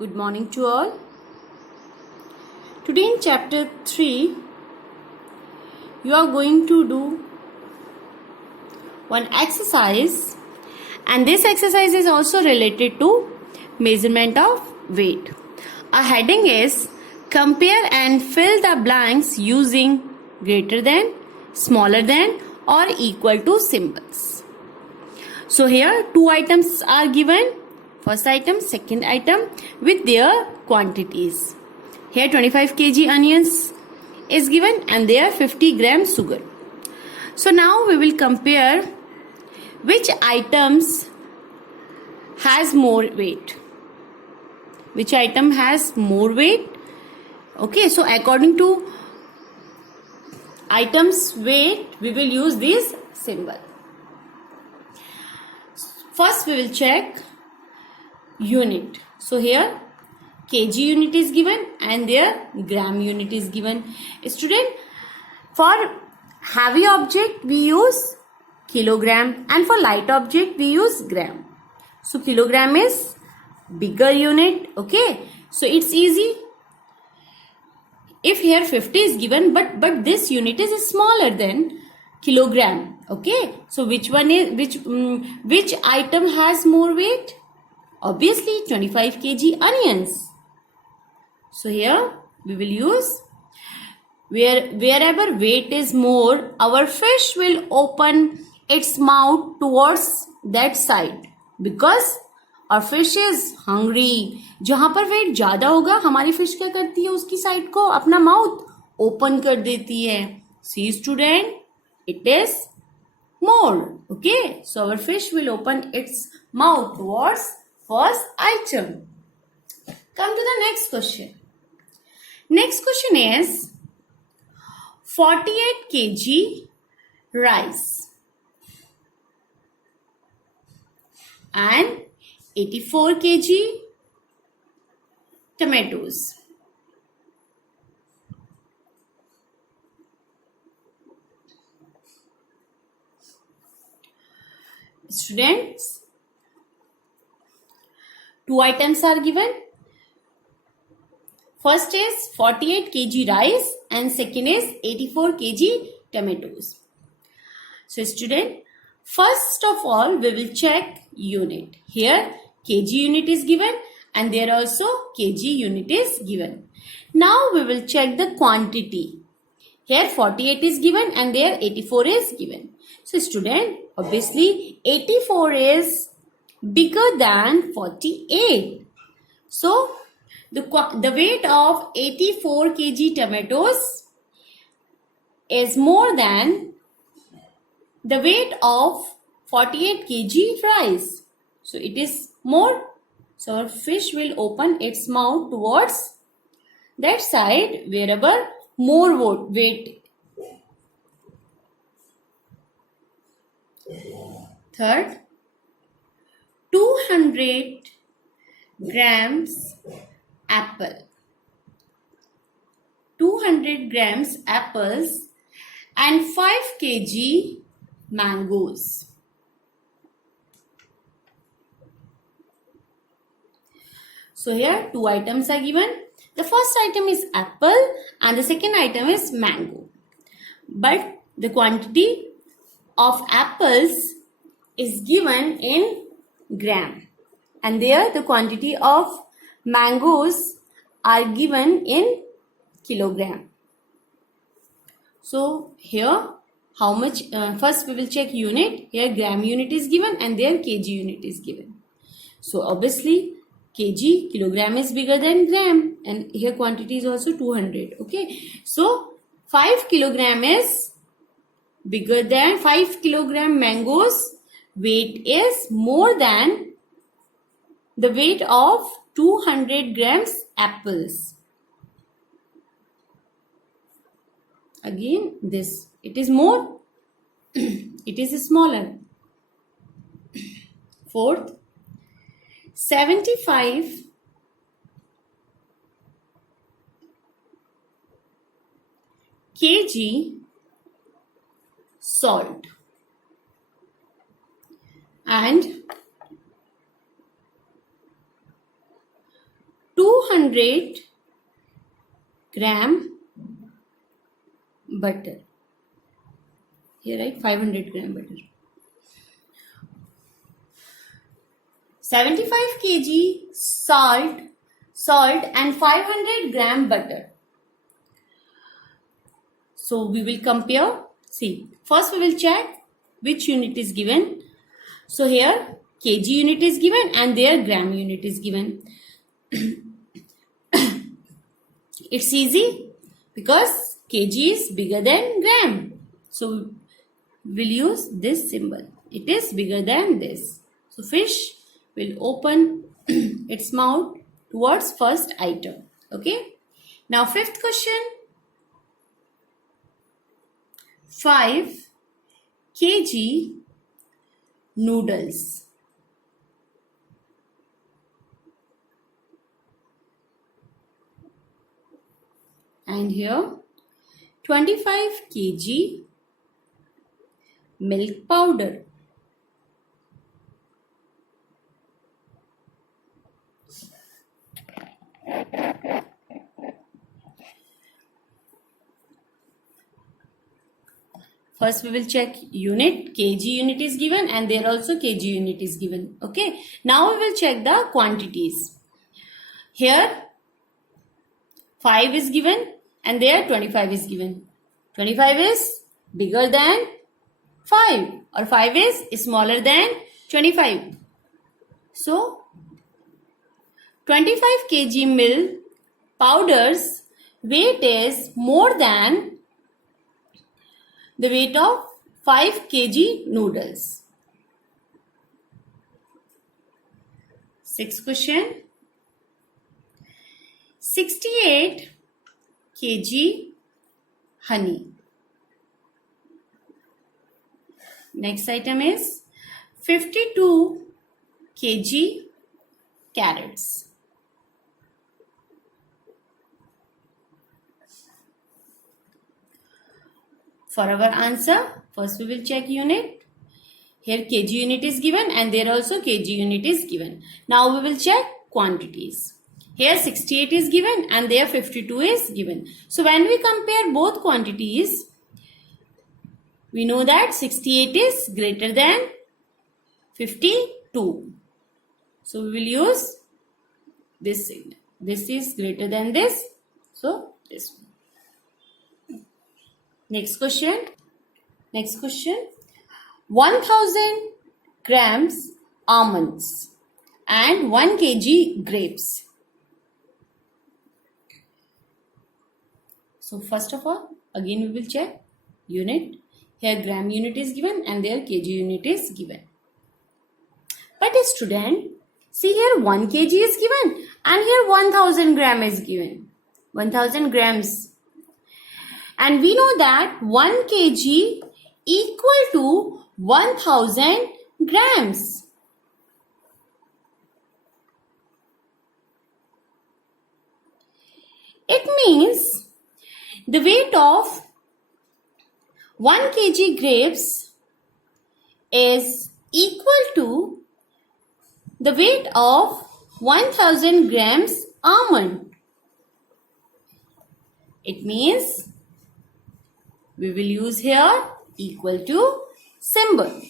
Good morning to all. Today in chapter 3, you are going to do one exercise, and this exercise is also related to measurement of weight. A heading is compare and fill the blanks using greater than, smaller than or equal to symbols. So here two items are given. First item, second item with their quantities. Here 25 kg onions is given and there 50 gram sugar. So now we will compare which items has more weight. Which item has more weight? Okay, so according to items weight, we will use this symbol. First we will check unit. So here kg unit is given and there gram unit is given. Student, for heavy object we use kilogram and for light object we use gram. So kilogram is bigger unit. Okay, so it's easy. If here 50 is given but this unit is smaller than kilogram. Okay, so which one is which item has more weight? Obviously 25 kg onions. So here we will use wherever weight is more, our fish will open its mouth towards that side because our fish is hungry. जहाँ पर wait ज्यादा होगा हमारी fish क्या करती है, उसकी side को अपना माउथ ओपन कर देती है. See student, it is more. Okay, so our fish will open its mouth towards first item. Come to the next question. Next question is 48 kg rice and 84 kg tomatoes. Students, two items are given. First is 48 kg rice and second is 84 kg tomatoes. So student, first of all we will check unit. Here kg unit is given and there also kg unit is given. Now we will check the quantity. Here 48 is given and there 84 is given. So student, obviously 84 is bigger than 48. So the weight of 84 kg tomatoes is more than the weight of 48 kg rice. So it is more. So our fish will open its mouth towards that side wherever more weight. Third, 200 grams apple. 200 grams apples and 5 kg mangoes. So here two items are given. The first item is apple and the second item is mango. But the quantity of apples is given in gram and there the quantity of mangoes are given in kilogram. So here how much, first we will check unit. Here gram unit is given and there kg unit is given. So obviously kg, kilogram is bigger than gram and here quantity is also 200. Okay, so 5 kilogram is bigger than 5 kilogram mangoes weight is more than the weight of 200 grams apples. Again this, it is more, it is smaller. Fourth, 75 kg salt and 200-gram butter. Here, right? 500-gram butter. 75 kg salt and 500-gram butter. So we will compare. See, first we will check which unit is given. So here kg unit is given and there gram unit is given. It's easy because kg is bigger than gram. So we'll use this symbol. It is bigger than this. So fish will open its mouth towards first item. Okay. Now fifth question. 5 kg noodles. And here 25 kg milk powder. First we will check unit. Kg unit is given and there also kg unit is given. Okay. Now we will check the quantities. Here 5 is given and there 25 is given. 25 is bigger than 5 or 5 is smaller than 25. So 25 kg milk powder's weight is more than the weight of 5 kg noodles. Sixth question. 68 kg honey. Next item is 52 kg carrots. For our answer, first we will check unit. Here kg unit is given and there also kg unit is given. Now we will check quantities. Here 68 is given and there 52 is given. So when we compare both quantities, we know that 68 is greater than 52. So we will use this signal. This is greater than this. So this one. Next question. 1000 grams almonds and 1 kg grapes. So first of all, again we will check unit. Here gram unit is given and there kg unit is given. But student, see here 1 kg is given and here 1000 gram is given. 1000 grams. And we know that 1 kg equal to 1000 grams. It means the weight of 1 kg grapes is equal to the weight of 1000 grams almond. It means we will use here equal to symbol.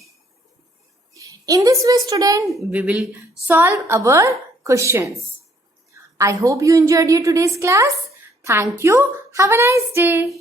In this way, student, we will solve our questions. I hope you enjoyed your today's class. Thank you. Have a nice day.